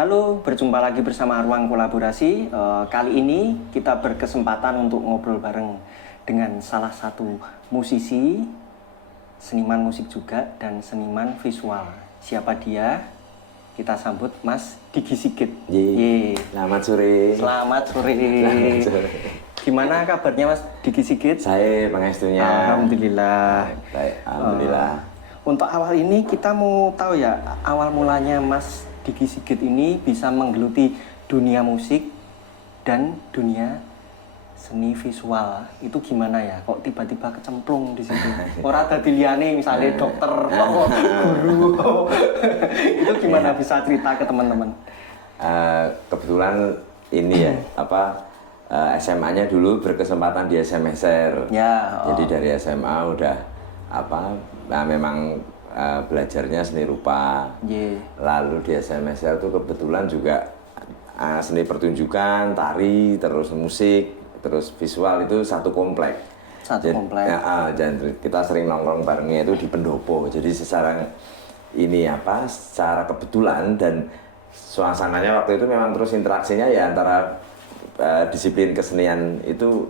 Halo, berjumpa lagi bersama Ruang Kolaborasi. Kali ini kita berkesempatan untuk ngobrol bareng dengan salah satu musisi, seniman musik juga, dan seniman visual. Siapa dia? Kita sambut Mas Digi Sigit. Selamat sore. Selamat sore. Selamat sore. Gimana kabarnya Mas Digi Sigit? Saya pengestunya. Alhamdulillah. Baik, alhamdulillah. Untuk awal ini kita mau tahu ya, awal mulanya Mas Digi Sigit ini bisa menggeluti dunia musik dan dunia seni visual. Itu gimana ya? Kok tiba-tiba kecemplung di situ? Orang dadi liyane misalnya dokter, guru. Itu gimana bisa cerita ke teman-teman? Kebetulan ini ya, SMA-nya dulu berkesempatan di SMSR. Ya. Jadi dari SMA udah memang belajarnya seni rupa. Lalu di SMSR itu kebetulan juga seni pertunjukan, tari, terus musik, terus visual itu satu komplek. Komplek. Dan kita sering nongkrong barengnya itu di Pendopo. Jadi secara kebetulan dan suasananya waktu itu memang terus interaksinya ya antara disiplin kesenian itu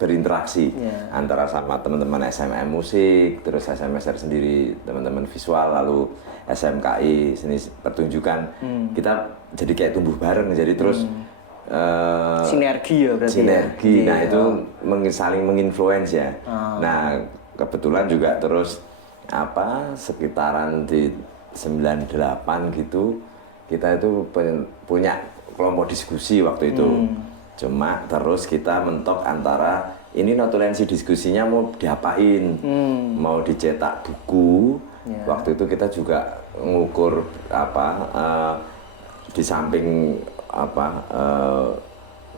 berinteraksi antara sama teman-teman SMM musik, terus SMSR sendiri teman-teman visual, lalu SMKI seni pertunjukan. Kita jadi kayak tumbuh bareng, jadi terus sinergi ya berarti. Sinergi, nah itu saling menginfluence ya. Nah kebetulan juga terus sekitaran di 98 gitu kita itu punya kelompok diskusi waktu itu. Cuma terus kita mentok antara ini notulensi diskusinya mau diapain, mau dicetak buku. Waktu itu kita juga ngukur di samping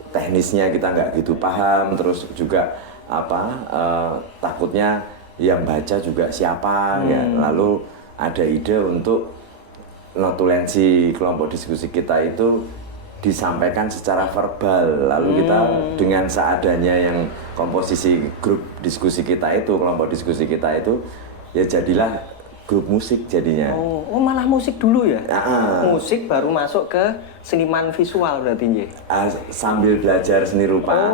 teknisnya kita nggak gitu paham, terus juga takutnya yang baca juga siapa ya. Lalu ada ide untuk notulensi kelompok diskusi kita itu disampaikan secara verbal, lalu kita dengan seadanya yang komposisi grup diskusi kita itu, kelompok diskusi kita itu ya jadilah grup musik jadinya. Oh malah musik dulu ya? Musik baru masuk ke seniman visual berarti sambil belajar seni rupa,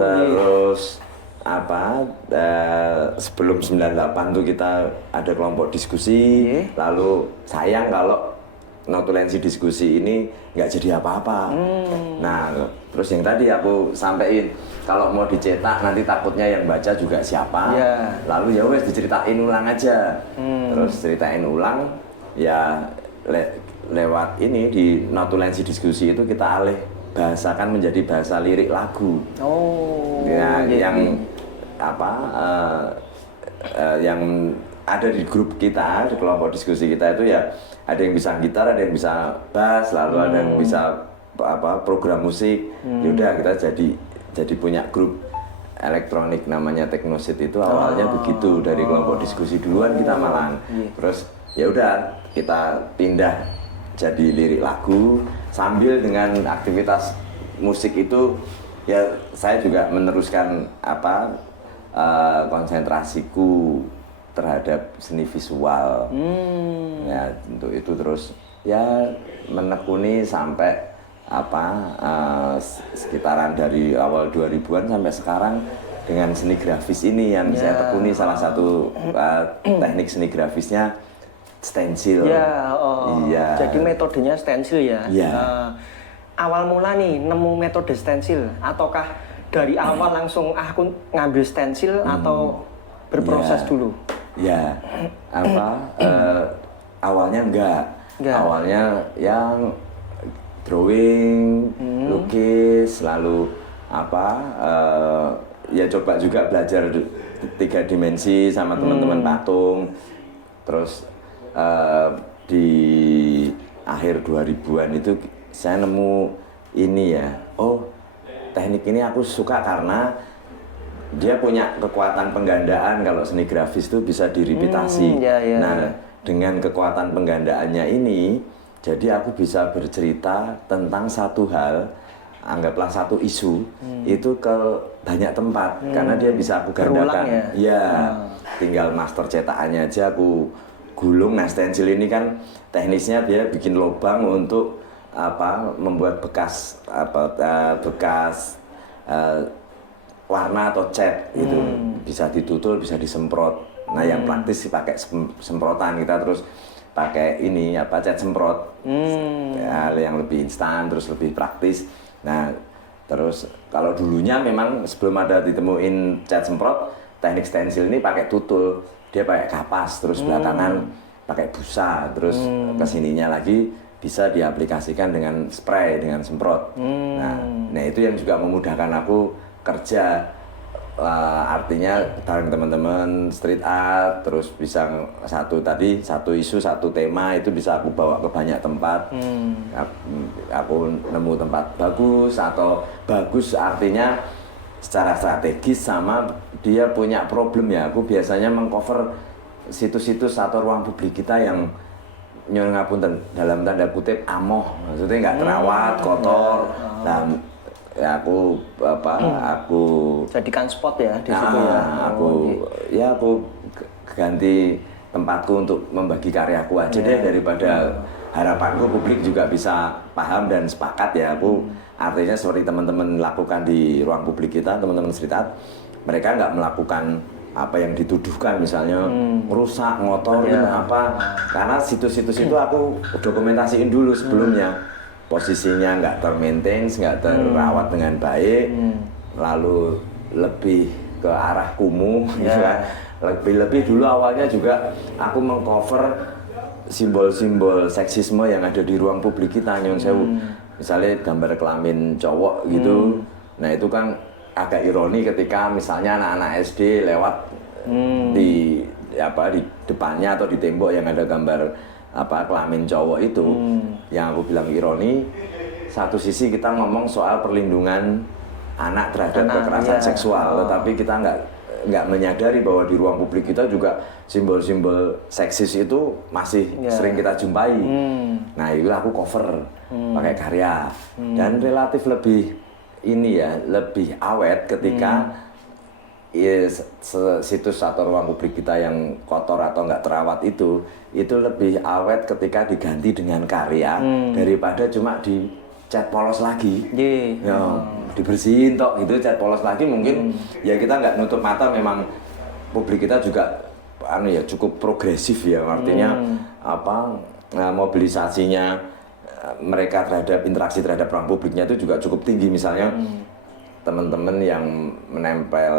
terus sebelum 98 tuh kita ada kelompok diskusi, lalu sayang kalau notulensi diskusi ini nggak jadi apa-apa. Nah, terus yang tadi aku sampaikan, kalau mau dicetak nanti takutnya yang baca juga siapa. Lalu ya wes diceritain ulang aja. Terus ceritain ulang, ya lewat ini di notulensi diskusi itu kita alih bahasakan menjadi bahasa lirik lagu. Yang ada di grup kita, di kelompok diskusi kita itu ya ada yang bisa gitar, ada yang bisa bass, lalu ada yang bisa program musik. Yaudah kita jadi punya grup elektronik namanya Teknosit itu awalnya begitu, dari kelompok diskusi duluan kita malang. Terus ya udah kita pindah jadi lirik lagu sambil dengan aktivitas musik itu ya saya juga meneruskan konsentrasiku terhadap seni visual. Ya untuk itu terus ya menekuni sampai sekitaran dari awal 2000-an sampai sekarang dengan seni grafis ini yang saya tekuni. Salah satu teknik seni grafisnya stensil. Jadi metodenya stensil ya. Awal mula nih nemu metode stensil ataukah dari awal langsung aku ngambil stensil atau berproses dulu? Awalnya enggak. Awalnya yang drawing, lukis, lalu ya coba juga belajar 3 dimensi sama teman-teman patung. Terus di akhir 2000-an itu saya nemu ini ya. Teknik ini aku suka karena dia punya kekuatan penggandaan. Kalau seni grafis itu bisa direpitasi. Nah, dengan kekuatan penggandaannya ini, jadi aku bisa bercerita tentang satu hal, anggaplah satu isu, itu ke banyak tempat, karena dia bisa aku gandakan. Tinggal master cetakannya aja aku gulung. Nah stensil ini kan teknisnya dia bikin lubang untuk membuat bekas warna atau cat gitu, bisa ditutul, bisa disemprot. Nah yang praktis sih pakai semprotan, kita terus pakai ini cat semprot, ya, yang lebih instan terus lebih praktis. Nah terus kalau dulunya memang sebelum ada ditemuin cat semprot, teknik stensil ini pakai tutul, dia pakai kapas, terus belakangan pakai busa, terus kesininya lagi bisa diaplikasikan dengan spray, dengan semprot. Nah itu yang juga memudahkan aku kerja, artinya bareng teman-teman street art, terus bisa satu isu, satu tema itu bisa aku bawa ke banyak tempat. Aku nemu tempat bagus, atau bagus artinya secara strategis sama dia punya problem ya. Aku biasanya mengcover situs-situs atau ruang publik kita yang nyuwun ngapunten dalam tanda kutip amoh, maksudnya nggak terawat, kotor. Nah, ya aku jadikan spot ya di situ ya. Aku ganti tempatku untuk membagi karyaku aja deh, daripada harapanku publik juga bisa paham dan sepakat ya. Aku artinya seperti teman-teman lakukan di ruang publik kita, teman-teman street art, mereka nggak melakukan apa yang dituduhkan, misalnya merusak, ngotor, karena situs-situs itu aku dokumentasiin dulu sebelumnya, posisinya nggak termaintain, nggak terawat dengan baik, lalu lebih ke arah kumuh, gitu kan. Lebih dulu awalnya juga aku mengcover simbol-simbol seksisme yang ada di ruang publik kita, nyun sewu. Misalnya gambar kelamin cowok gitu, nah itu kan agak ironi ketika misalnya anak-anak SD lewat di depannya atau di tembok yang ada gambar kelamin cowok itu, yang aku bilang ironi. Satu sisi kita ngomong soal perlindungan anak terhadap kekerasan seksual, tetapi kita nggak menyadari bahwa di ruang publik kita juga simbol-simbol seksis itu masih sering kita jumpai. Nah itu aku cover pakai karya, dan relatif lebih lebih awet ketika situs atau ruang publik kita yang kotor atau nggak terawat itu lebih awet ketika diganti dengan karya daripada cuma dicat polos lagi. Dibersihin tok gitu, cat polos lagi mungkin ya kita nggak nutup mata, memang publik kita juga cukup progresif ya, artinya mobilisasinya mereka terhadap interaksi terhadap ruang publiknya itu juga cukup tinggi. Misalnya teman-teman yang menempel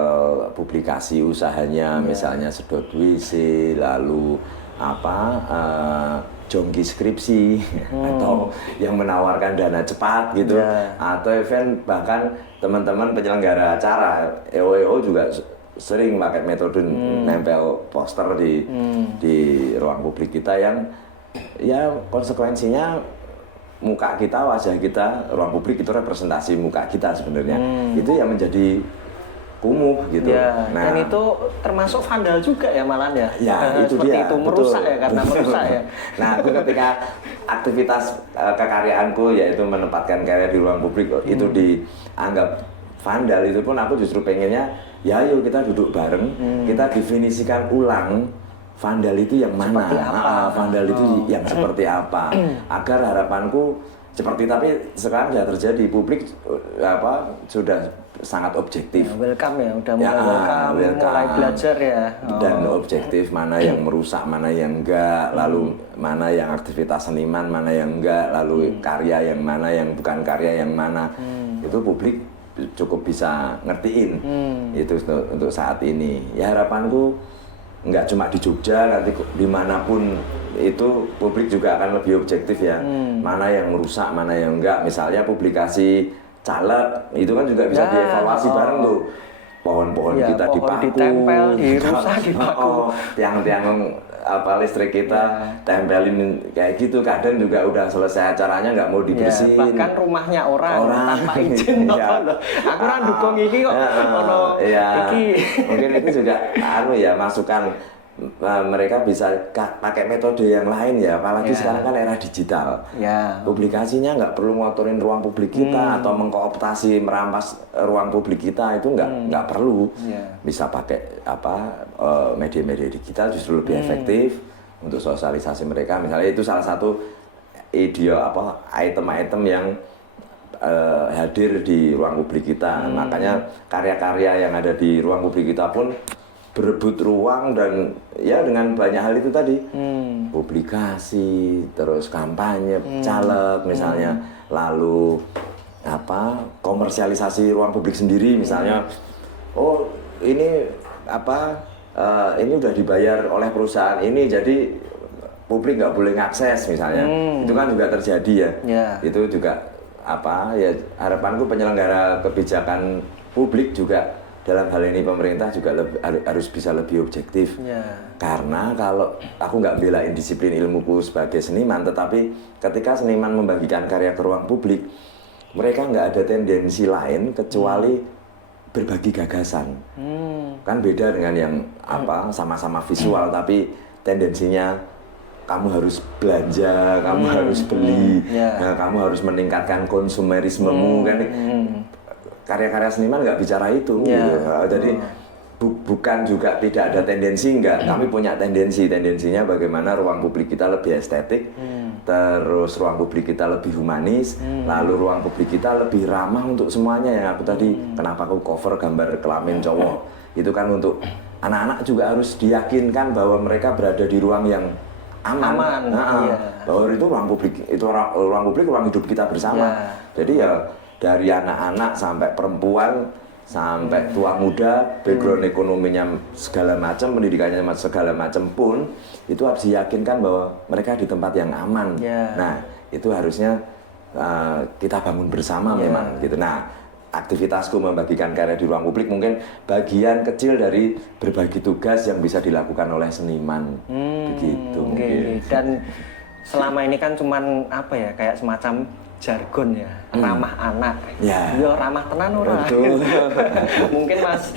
publikasi usahanya, misalnya sedot WC, lalu jongki skripsi, atau yang menawarkan dana cepat gitu, atau event, bahkan teman-teman penyelenggara acara EO juga sering pakai metode nempel poster di ruang publik kita, yang ya konsekuensinya muka kita, wajah kita, ruang publik itu representasi muka kita sebenarnya. Itu yang menjadi kumuh gitu. Nah, dan itu termasuk vandal juga ya malah ya. Itu seperti dia. Itu merusak ya, karena merusak ya. Nah, aku ketika aktivitas kekaryaanku yaitu menempatkan karya di ruang publik itu dianggap vandal, itu pun aku justru pengennya yuk kita duduk bareng, kita definisikan ulang vandal itu yang mana, vandal itu yang seperti apa, agar harapanku seperti, tapi sekarang sudah terjadi, publik sudah sangat objektif. Welcome ya, udah mulai mulai belajar ya. Dan objektif, mana yang merusak, mana yang enggak, lalu mana yang aktivitas seniman, mana yang enggak, lalu karya yang mana, yang bukan karya yang mana, itu publik cukup bisa ngertiin. Itu untuk saat ini. Ya harapanku nggak cuma di Jogja, nanti dimanapun itu publik juga akan lebih objektif ya. Mana yang merusak, mana yang enggak. Misalnya publikasi caleg itu kan juga bisa dievaluasi bareng tuh. Pohon-pohon kita dipaku, ditempel, dirusak, dipaku. Tiang-tiang listrik kita tempelin kayak gitu. Kadang juga udah selesai acaranya nggak mau dibersihin. Bahkan rumahnya orang tanpa izin. Aku kan dukung ini kok. Mungkin itu juga masukan. Mereka bisa pakai metode yang lain ya, apalagi sekarang kan era digital. Publikasinya nggak perlu ngotorin ruang publik kita atau mengkooptasi, merampas ruang publik kita, itu nggak perlu. Bisa pakai media-media digital justru lebih efektif, untuk sosialisasi mereka. Misalnya itu salah satu item-item yang hadir di ruang publik kita. Makanya karya-karya yang ada di ruang publik kita pun berebut ruang dan ya dengan banyak hal itu tadi. Publikasi, terus kampanye, caleg misalnya, lalu komersialisasi ruang publik sendiri misalnya. Oh, ini ini udah dibayar oleh perusahaan ini jadi publik nggak boleh ngakses misalnya. Itu kan juga terjadi ya. Itu juga harapanku penyelenggara kebijakan publik juga dalam hal ini pemerintah juga harus bisa lebih objektif. Karena kalau aku nggak belain disiplin ilmuku sebagai seniman, tetapi ketika seniman membagikan karya ke ruang publik, mereka nggak ada tendensi lain kecuali berbagi gagasan. Kan beda dengan yang sama-sama visual tapi tendensinya kamu harus belanja, kamu harus beli, kamu harus meningkatkan konsumerismemu kan. Karya-karya seniman nggak bicara itu. Gitu. Jadi bukan juga tidak ada tendensi, enggak. Kami punya tendensinya bagaimana ruang publik kita lebih estetik, terus ruang publik kita lebih humanis, lalu ruang publik kita lebih ramah untuk semuanya. Yang aku tadi, kenapa aku cover gambar kelamin cowok, itu kan untuk anak-anak juga harus diyakinkan bahwa mereka berada di ruang yang aman. Bahwa itu ruang publik, ruang hidup kita bersama. Jadi ya dari anak-anak sampai perempuan sampai tua muda, background ekonominya segala macam, pendidikannya segala macam pun itu harus diyakinkan bahwa mereka di tempat yang aman. Nah, itu harusnya kita bangun bersama memang gitu. Nah, aktivitasku membagikan karya di ruang publik mungkin bagian kecil dari berbagi tugas yang bisa dilakukan oleh seniman. Begitu mungkin. Dan selama ini kan cuman kayak semacam jargon ya, ramah anak. Ya ramah tenan ora. Mungkin Mas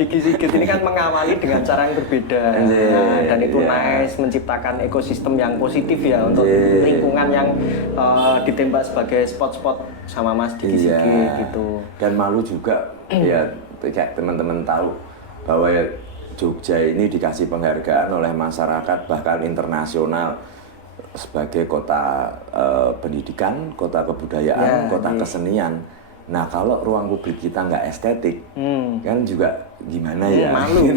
Diki Sigit ini kan mengawali dengan cara yang berbeda. Dan itu nice, menciptakan ekosistem yang positif ya untuk lingkungan yang ditembak sebagai spot-spot sama Mas Diki Sigit gitu. Dan malu juga ya kayak teman-teman tahu bahwa ya Jogja ini dikasih penghargaan oleh masyarakat bahkan internasional sebagai kota pendidikan, kota kebudayaan, kota kesenian. Nah, kalau ruang publik kita nggak estetik, kan juga gimana ya? Malu.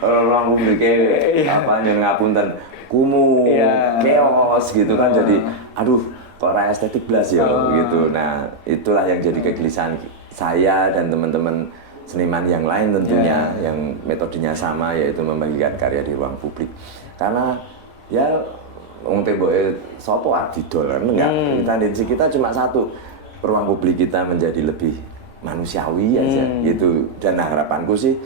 Ruang publiknya yang ngapunten kumuh, chaos gitu kan. Jadi, aduh, kok ora estetik blas ya gitu. Nah, itulah yang jadi kegelisahan saya dan teman-teman seniman yang lain tentunya yang metodenya sama, yaitu membagikan karya di ruang publik. Karena ya temboke sapa didol kan enggak. Tendensi kita cuma satu, ruang publik kita menjadi lebih manusiawi aja gitu. Dan harapanku sih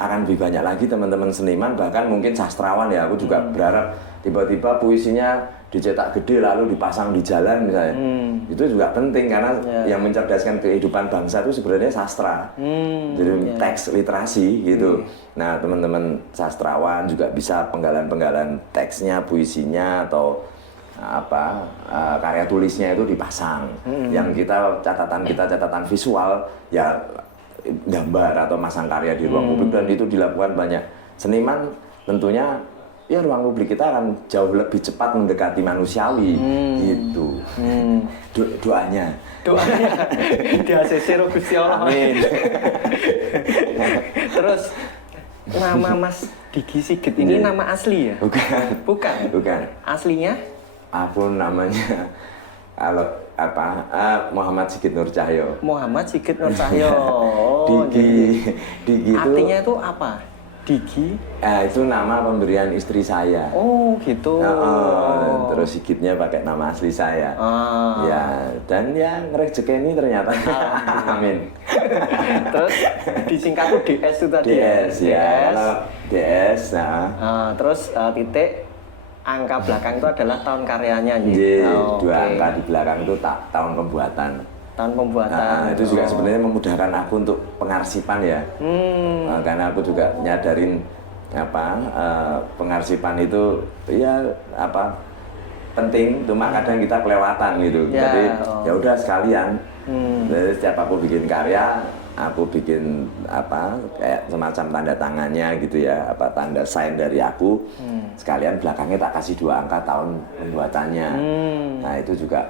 akan lebih banyak lagi teman-teman seniman, bahkan mungkin sastrawan ya. Aku juga berharap tiba-tiba puisinya dicetak gede lalu dipasang di jalan misalnya. Itu juga penting karena yang mencerdaskan kehidupan bangsa itu sebenarnya sastra. Jadi teks literasi gitu. Nah, teman-teman sastrawan juga bisa penggalan-penggalan teksnya, puisinya atau karya tulisnya itu dipasang. Yang catatan visual ya gambar atau masang karya di ruang publik, dan itu dilakukan banyak seniman. Tentunya ya ruang publik kita akan jauh lebih cepat mendekati manusiawi gitu. Doanya di ACC Gusti Allah. Amin. Terus nama Mas Diki Sigit ini nama asli ya? Bukan. Aslinya? Aku namanya Muhammad Sigit Nur Cahyo. Muhammad Sigit Nur Cahyo. Diki itu artinya itu apa? Diki? Itu nama pemberian istri saya. Oh gitu. Terus Sigitnya pakai nama asli saya. Ya, dan ya ngerejekeni ternyata. Amin. Terus disingkat tuh DS itu tadi. DS ya. DS. Terus titik angka belakang itu adalah tahun karyanya dua angka di belakang itu tahun pembuatan. Itu juga sebenarnya memudahkan aku untuk pengarsipan ya. Karena aku juga nyadarin pengarsipan itu ya penting, cuma kadang kita kelewatan gitu. Jadi ya udah sekalian. Jadi setiap aku bikin karya aku bikin kayak semacam tanda tangannya gitu ya, tanda sign dari aku. Sekalian belakangnya tak kasih 2 angka tahun pembuatannya. Nah itu juga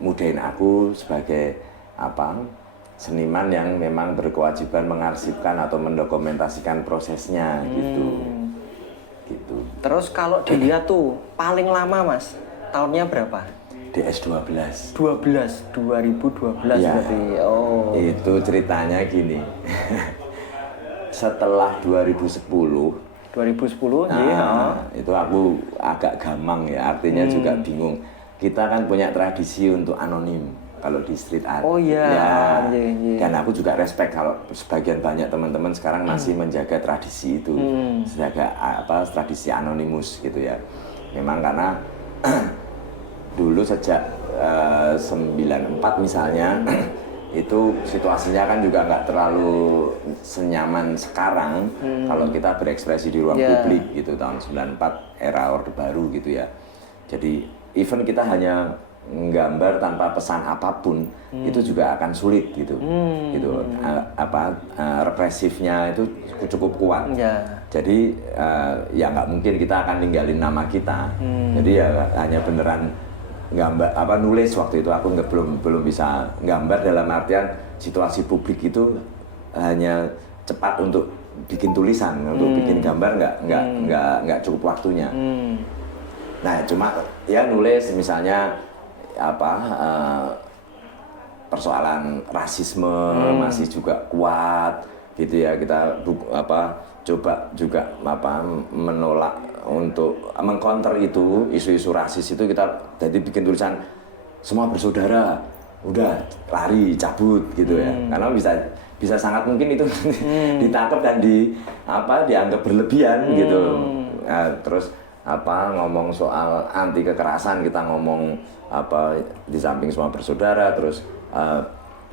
mudahin aku sebagai seniman yang memang berkewajiban mengarsipkan atau mendokumentasikan prosesnya gitu. Terus kalau dilihat tuh paling lama Mas, tahunnya berapa? DS12. 2012 ya, berarti. Oh. Itu ceritanya gini. Setelah 2010 itu aku agak gamang ya, artinya juga bingung. Kita kan punya tradisi untuk anonim kalau di street art. Oh iya. Ya. Dan aku juga respect kalau sebagian banyak teman-teman sekarang masih menjaga tradisi itu. Menjaga tradisi anonimus gitu ya. Memang karena dulu sejak 94 misalnya itu situasinya kan juga nggak terlalu senyaman sekarang kalau kita berekspresi di ruang publik gitu. Tahun 94 era Orde Baru gitu ya. Jadi even kita hanya menggambar tanpa pesan apapun itu juga akan sulit gitu. Represifnya itu cukup kuat. Jadi ya nggak mungkin kita akan ninggalin nama kita. Jadi ya hanya beneran gambar nulis. Waktu itu aku belum bisa gambar, dalam artian situasi publik itu hanya cepat untuk bikin tulisan, untuk bikin gambar nggak cukup waktunya. Nah cuma ya nulis misalnya persoalan rasisme masih juga kuat gitu ya, kita coba juga menolak untuk mengcounter itu isu-isu rasis itu. Kita jadi bikin tulisan semua bersaudara, udah lari cabut gitu ya, karena bisa sangat mungkin itu ditangkap dan dianggap berlebihan gitu. Nah, terus ngomong soal anti kekerasan, kita ngomong di samping semua bersaudara, terus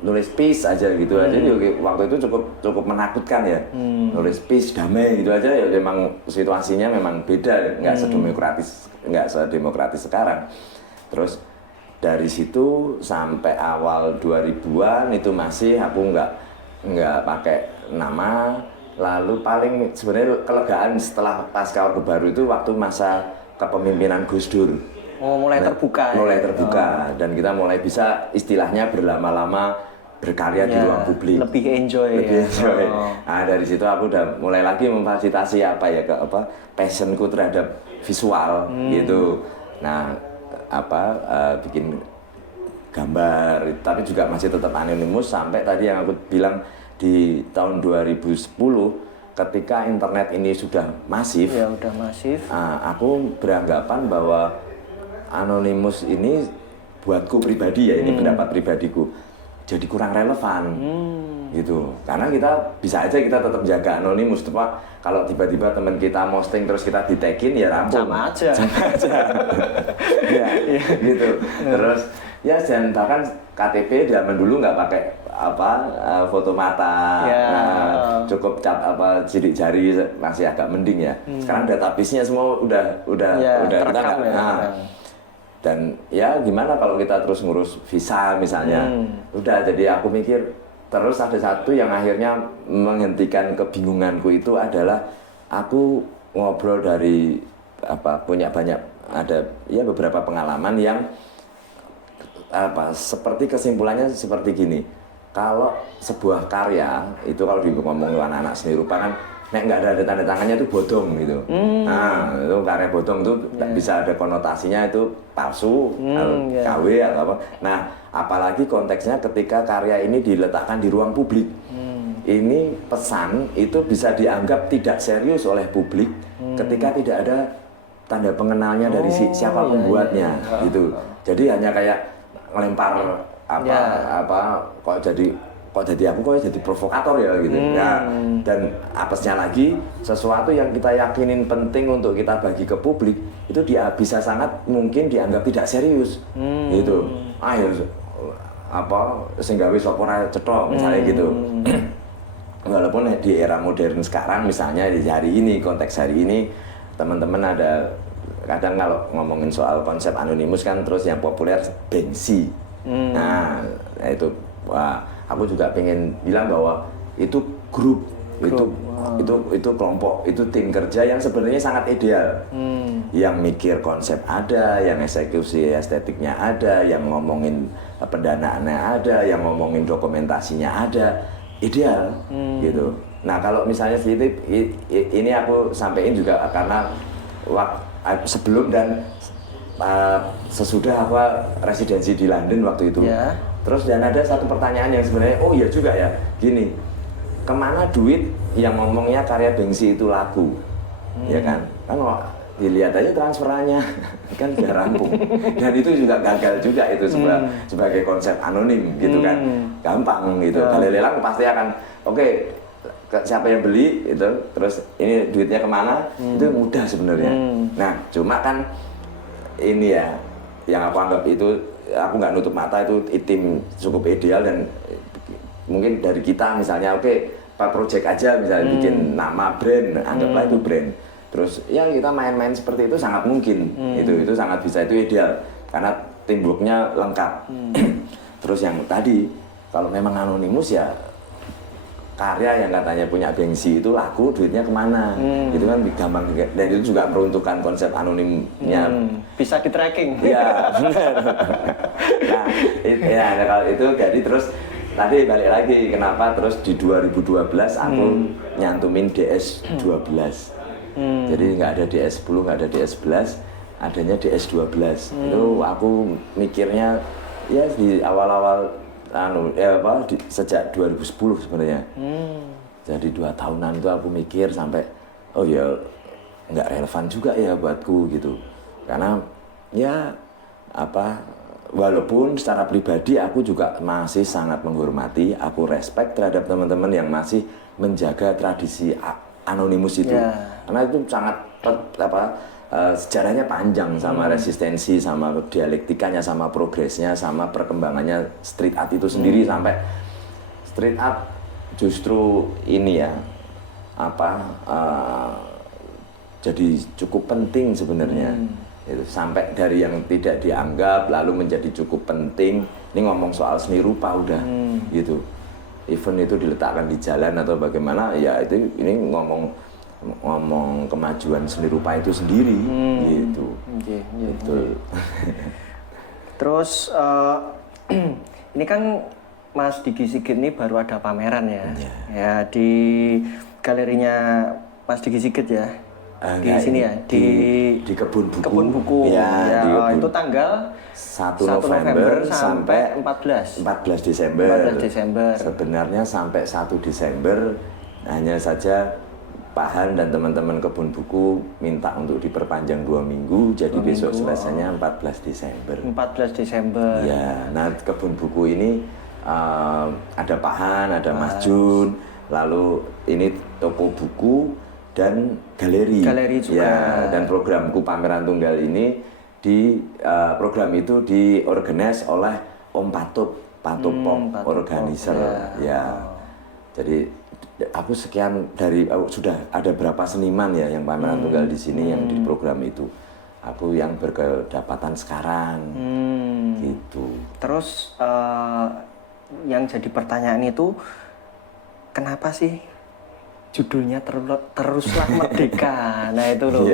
nulis peace aja gitu aja. Jadi waktu itu cukup menakutkan ya. Nulis peace, damai gitu aja ya, memang situasinya memang beda, nggak sedemokratis sekarang. Terus dari situ sampai awal 2000-an itu masih aku nggak pakai nama. Lalu paling sebenarnya kelegaan setelah pasca Orde Baru itu waktu masa kepemimpinan Gus Dur. Mulai terbuka. Mulai terbuka dan kita mulai bisa istilahnya berlama-lama berkarya di ruang publik. Lebih enjoy. Nah, dari situ aku udah mulai lagi memfasilitasi passionku terhadap visual gitu. Nah, bikin gambar, tapi juga masih tetap anonimus sampai tadi yang aku bilang di tahun 2010 ketika internet ini sudah masif. Ya, udah masif. Aku beranggapan bahwa anonimus ini buatku pribadi ya, ini pendapat pribadiku, jadi kurang relevan gitu. Karena kita bisa aja kita tetap jaga anonimus, kalau tiba-tiba teman kita posting terus kita di-tag-in ya rampung. Sama aja. Ya, gitu. Terus ya dan bahkan KTP zaman dulu nggak pakai foto mata, cukup sidik jari masih agak mending ya. Sekarang database-nya semua udah terekam ya. Dan ya gimana kalau kita terus ngurus visa misalnya. Udah, jadi aku mikir terus ada satu yang akhirnya menghentikan kebingunganku itu adalah aku ngobrol dari punya banyak ada ya beberapa pengalaman yang seperti kesimpulannya seperti gini. Kalau sebuah karya itu kalau ngomong anak-anak seni rupa kan nggak ada tanda tangannya itu bodong gitu. Nah, itu karya bodong itu bisa ada konotasinya itu palsu, KW atau apa. Nah, apalagi konteksnya ketika karya ini diletakkan di ruang publik. Ini pesan itu bisa dianggap tidak serius oleh publik ketika tidak ada tanda pengenalnya dari siapa pembuatnya gitu. Jadi hanya kayak ngelempar kok jadi provokator ya gitu. Dan apesnya lagi sesuatu yang kita yakinin penting untuk kita bagi ke publik itu bisa sangat mungkin dianggap tidak serius gitu. Sehingga wis ora cetok misalnya gitu. Walaupun di era modern sekarang misalnya di hari ini, konteks hari ini teman-teman ada kadang kalau ngomongin soal konsep anonimus kan terus yang populer Banksy. Nah itu aku juga pengen bilang bahwa itu grup. Itu kelompok, itu tim kerja yang sebenarnya sangat ideal. Yang mikir konsep ada, yang eksekusi estetiknya ada, yang ngomongin pendanaannya ada, yang ngomongin dokumentasinya ada, ideal gitu. Nah kalau misalnya sedikit ini aku sampaikan juga karena sebelum dan sesudah aku residensi di London waktu itu. Terus dan ada satu pertanyaan yang sebenarnya oh iya juga ya, gini. Kemana duit yang ngomongnya karya Banksy itu laku, ya kan? Kan dilihat aja transferannya, kan udah rampung. Dan itu juga gagal juga itu sebagai konsep anonim gitu kan, gampang gitu. Kali lelang pasti akan, oke, siapa yang beli itu, terus ini duitnya kemana, itu mudah sebenarnya. Nah, cuma kan ini ya, yang aku anggap itu, aku nggak nutup mata itu tim cukup ideal dan mungkin dari kita misalnya Pak project aja misalnya bikin nama brand, anggaplah itu brand. Terus ya kita main-main seperti itu sangat mungkin. Itu sangat bisa, itu ideal karena teamworknya lengkap. Terus yang tadi kalau memang anonimus ya karya yang katanya punya Banksy itu laku, duitnya kemana? Itu kan gampang, dan itu juga peruntukan konsep anonimnya. Bisa di tracking. Iya, benar. Nah, kalau itu jadi terus tadi balik lagi kenapa terus di 2012 aku nyantumin DS12. Jadi nggak ada DS10, nggak ada DS11, adanya DS12. Itu aku mikirnya ya di awal-awal sejak 2010 sebenarnya. Jadi 2 tahunan itu aku mikir sampai oh ya nggak relevan juga ya buatku gitu. Karena ya walaupun secara pribadi aku juga masih sangat menghormati, aku respect terhadap teman-teman yang masih menjaga tradisi anonimus itu. Karena itu sangat sejarahnya panjang sama resistensi, sama dialektikanya, sama progresnya, sama perkembangannya street art itu sendiri. Sampai street art justru ini ya jadi cukup penting sebenarnya. Itu sampai dari yang tidak dianggap lalu menjadi cukup penting. Ini ngomong soal seni rupa udah gitu. Even itu diletakkan di jalan atau bagaimana ya itu ini ngomong kemajuan seni rupa itu sendiri gitu. Betul. Terus ini kan Mas Diki Sigit ini baru ada pameran ya. Ya di galerinya Mas Diki Sigit ya. Di sini ya, di Kebun Buku. Kebun Buku. Ya, itu tanggal 1 November sampai 14 Desember. 14 Desember. Sebenarnya sampai 1 Desember hanya saja Pak Han dan teman-teman Kebun Buku minta untuk diperpanjang 2 minggu, jadi besok selesainya 14 Desember. 14 Desember. Ya, nah Kebun Buku ini ada Pak Han, ada Mas Jun, lalu ini toko buku dan galeri juga. Ya, dan programku pameran tunggal ini program itu diorganize oleh Om Patup Pop organizer ya. Jadi aku sekian dari sudah ada berapa seniman ya yang pameran tunggal di sini yang di program itu. Aku yang berkedapatan sekarang gitu. Terus yang jadi pertanyaan itu kenapa sih judulnya teruslah merdeka? Nah itu loh.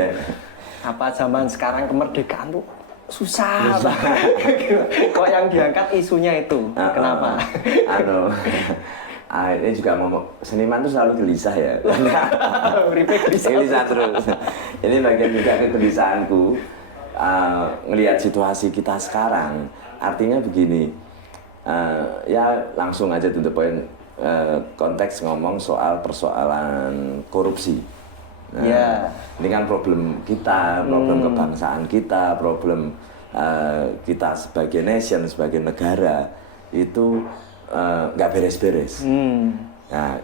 Apa zaman sekarang kemerdekaan tuh susah banget. Kok yang diangkat isunya itu? Kenapa? Ini juga ngomong seniman tuh selalu gelisah ya. Gelisah terus. Ini bagian juga kegelisahanku ngelihat situasi kita sekarang. Artinya begini, ya langsung aja to the point. Konteks ngomong soal persoalan korupsi. Nah, ini kan problem kita, problem kebangsaan kita, problem kita sebagai nation, sebagai negara itu nggak beres-beres. Nah,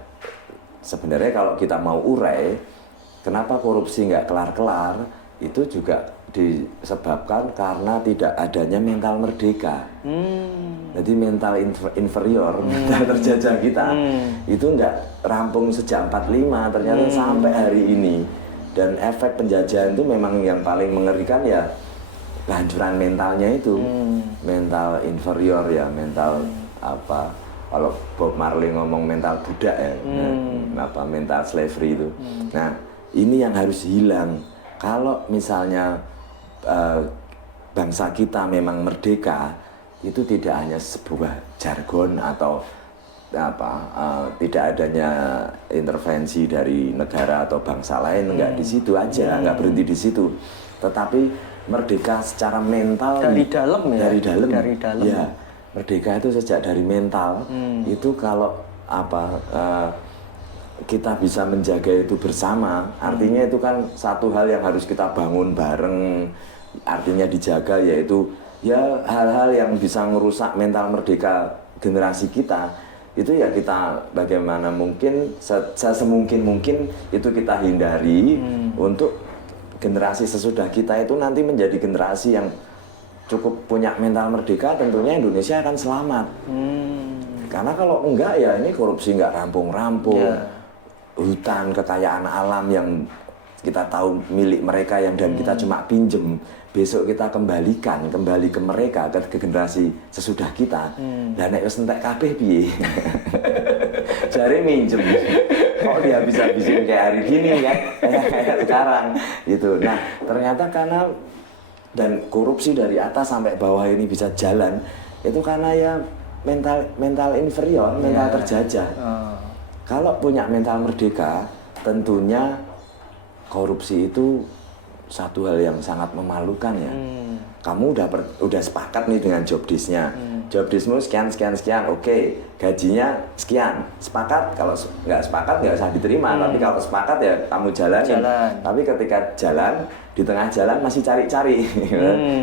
sebenarnya kalau kita mau urai, kenapa korupsi nggak kelar-kelar, itu juga disebabkan karena tidak adanya mental merdeka. Jadi mental inferior, mental terjajah kita itu nggak rampung sejak 45 ternyata sampai hari ini. Dan efek penjajahan itu memang yang paling mengerikan ya kehancuran mentalnya itu, mental inferior ya, mental kalau Bob Marley ngomong mental budak ya, apa mental slavery itu. Nah, ini yang harus hilang. Kalau misalnya bangsa kita memang merdeka, itu tidak hanya sebuah jargon atau tidak adanya intervensi dari negara atau bangsa lain, enggak di situ aja, enggak berhenti di situ. Tetapi merdeka secara mental dari dalam ya. Dari dalam. Ya. Merdeka itu sejak dari mental. Itu kalau kita bisa menjaga itu bersama, artinya itu kan satu hal yang harus kita bangun bareng. Artinya dijaga, yaitu ya hal-hal yang bisa merusak mental merdeka generasi kita. Itu ya kita bagaimana mungkin semungkin mungkin itu kita hindari untuk generasi sesudah kita itu nanti menjadi generasi yang cukup punya mental merdeka, tentunya Indonesia akan selamat. Karena kalau enggak ya ini korupsi enggak rampung-rampung. Hutan, kekayaan alam yang kita tahu milik mereka yang dan kita cuma pinjem, besok kita kembali ke mereka, ke generasi sesudah kita. Lah nek wis entek kabeh piye? Jare minjem. Kok dia bisa-bisa kayak hari gini kan? Kayak sekarang gitu. Nah, ternyata karena dan korupsi dari atas sampai bawah ini bisa jalan, itu karena ya mental inferior, mental terjajah. Kalau punya mental merdeka, tentunya korupsi itu satu hal yang sangat memalukan ya. Kamu udah sepakat nih dengan job desk-nya. Job desk-mu sekian, oke. Gajinya sekian. Sepakat, kalau nggak sepakat nggak usah diterima. Tapi kalau sepakat ya kamu jalan. Tapi ketika jalan, di tengah jalan masih cari-cari.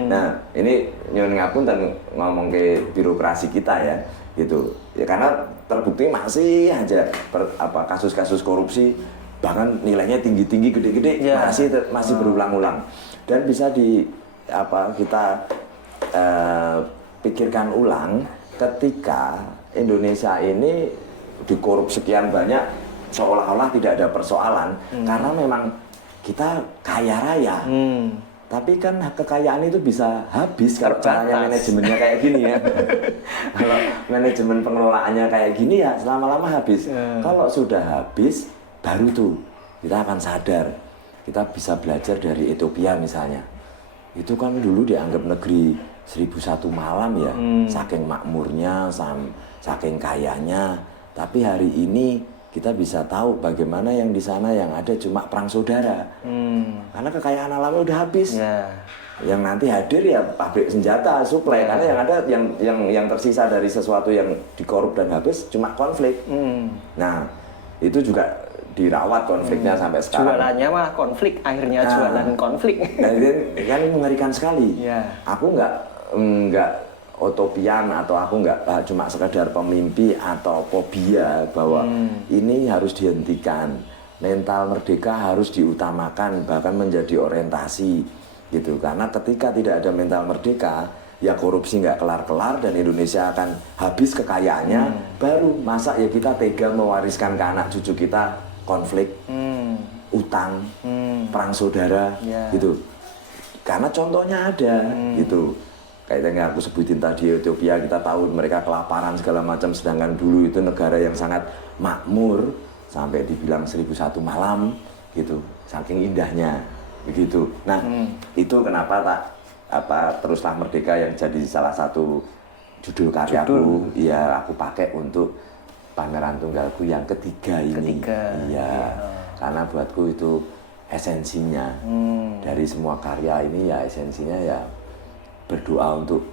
Nah, ini nyun ngapunten ngomong ke birokrasi kita ya. Gitu. Ya karena terbukti masih aja kasus-kasus korupsi, bahkan nilainya tinggi-tinggi, gede-gede, masih berulang-ulang. Dan bisa kita pikirkan ulang ketika Indonesia ini dikorup sekian banyak seolah-olah tidak ada persoalan karena memang kita kaya raya. Tapi kan kekayaan itu bisa habis kalau caranya manajemennya kayak gini ya. Kalau manajemen pengelolaannya kayak gini ya lama-lama habis. Kalau sudah habis, baru tuh kita akan sadar. Kita bisa belajar dari Ethiopia misalnya. Itu kan dulu dianggap negeri 1001 malam ya. Saking makmurnya, saking kayanya. Tapi hari ini kita bisa tahu bagaimana yang di sana yang ada cuma perang saudara. Karena kekayaan alamnya udah habis. Yang nanti hadir ya pabrik senjata, suplai. Karena yang ada yang tersisa dari sesuatu yang dikorup dan habis cuma konflik. Nah, itu juga dirawat konfliknya sampai sekarang. Jualannya malah konflik, akhirnya jualan konflik. Dan itu kan mengerikan sekali. Aku nggak utopian atau aku nggak cuma sekedar pemimpi atau fobia bahwa ini harus dihentikan. Mental merdeka harus diutamakan, bahkan menjadi orientasi gitu. Karena ketika tidak ada mental merdeka, ya korupsi nggak kelar-kelar dan Indonesia akan habis kekayaannya. Baru masa ya kita tega mewariskan ke anak cucu kita konflik, utang, perang saudara gitu. Karena contohnya ada gitu. Kayak yang aku sebutin tadi, Ethiopia kita tahu mereka kelaparan segala macam, sedangkan dulu itu negara yang sangat makmur sampai dibilang 1001 malam gitu, saking indahnya begitu. Nah, itu kenapa teruslah merdeka yang jadi salah satu judul karyaku. Iya, aku pakai untuk pameran tunggalku yang ketiga ini. Iya. Karena buatku itu esensinya dari semua karya ini ya esensinya ya berdoa untuk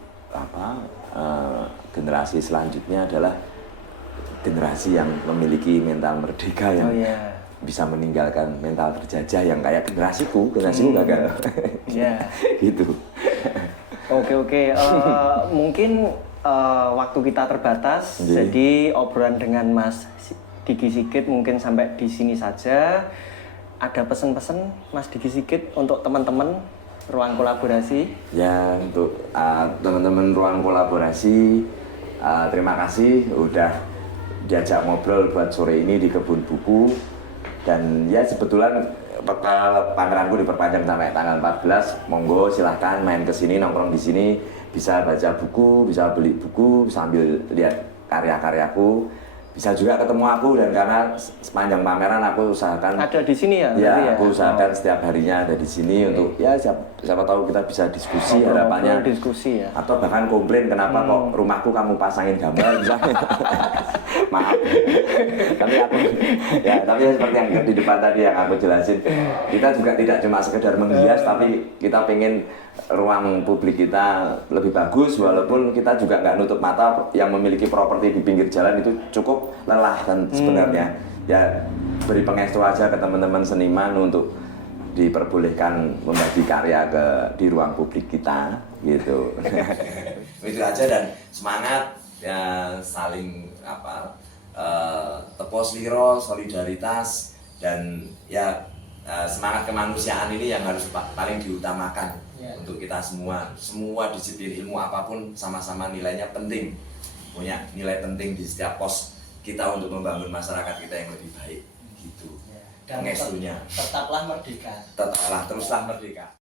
generasi selanjutnya adalah generasi yang memiliki mental merdeka yang bisa meninggalkan mental terjajah yang kayak generasiku gagal. Gitu. Oke. Mungkin waktu kita terbatas, jadi obrolan dengan Mas Diki Sigit mungkin sampai di sini saja. Ada pesan-pesan Mas Diki Sigit untuk teman-teman Ruang Kolaborasi? Ya, untuk teman-teman Ruang Kolaborasi, terima kasih udah diajak ngobrol buat sore ini di Kebun Buku. Dan ya sebetulnya pameranku diperpanjang sampai tanggal 14. Monggo silahkan main ke sini, nongkrong di sini, bisa baca buku, bisa beli buku sambil lihat karya-karyaku, bisa juga ketemu aku, dan karena sepanjang pameran aku usahakan Ada di sini ya? ya, nanti aku usahakan setiap harinya ada di sini untuk ya siapa tahu kita bisa diskusi harapannya, diskusi ya. atau bahkan komplain kenapa kok rumahku kamu pasangin gambar misalnya. Maaf. tapi seperti yang di depan tadi yang aku jelasin, kita juga tidak cuma sekedar menghias, tapi kita pengen ruang publik kita lebih bagus, walaupun kita juga nggak nutup mata yang memiliki properti di pinggir jalan itu cukup lelah kan sebenarnya. Ya beri pengestu aja ke teman-teman seniman untuk diperbolehkan membagi karya di ruang publik kita gitu. Itu aja, dan semangat ya, saling tepos liro, solidaritas, dan ya semangat kemanusiaan ini yang harus paling diutamakan untuk kita semua disiplin ilmu apapun sama-sama nilainya penting, punya nilai penting di setiap pos kita untuk membangun masyarakat kita yang lebih baik gitu. Dan Pengestunya tetaplah merdeka. teruslah merdeka.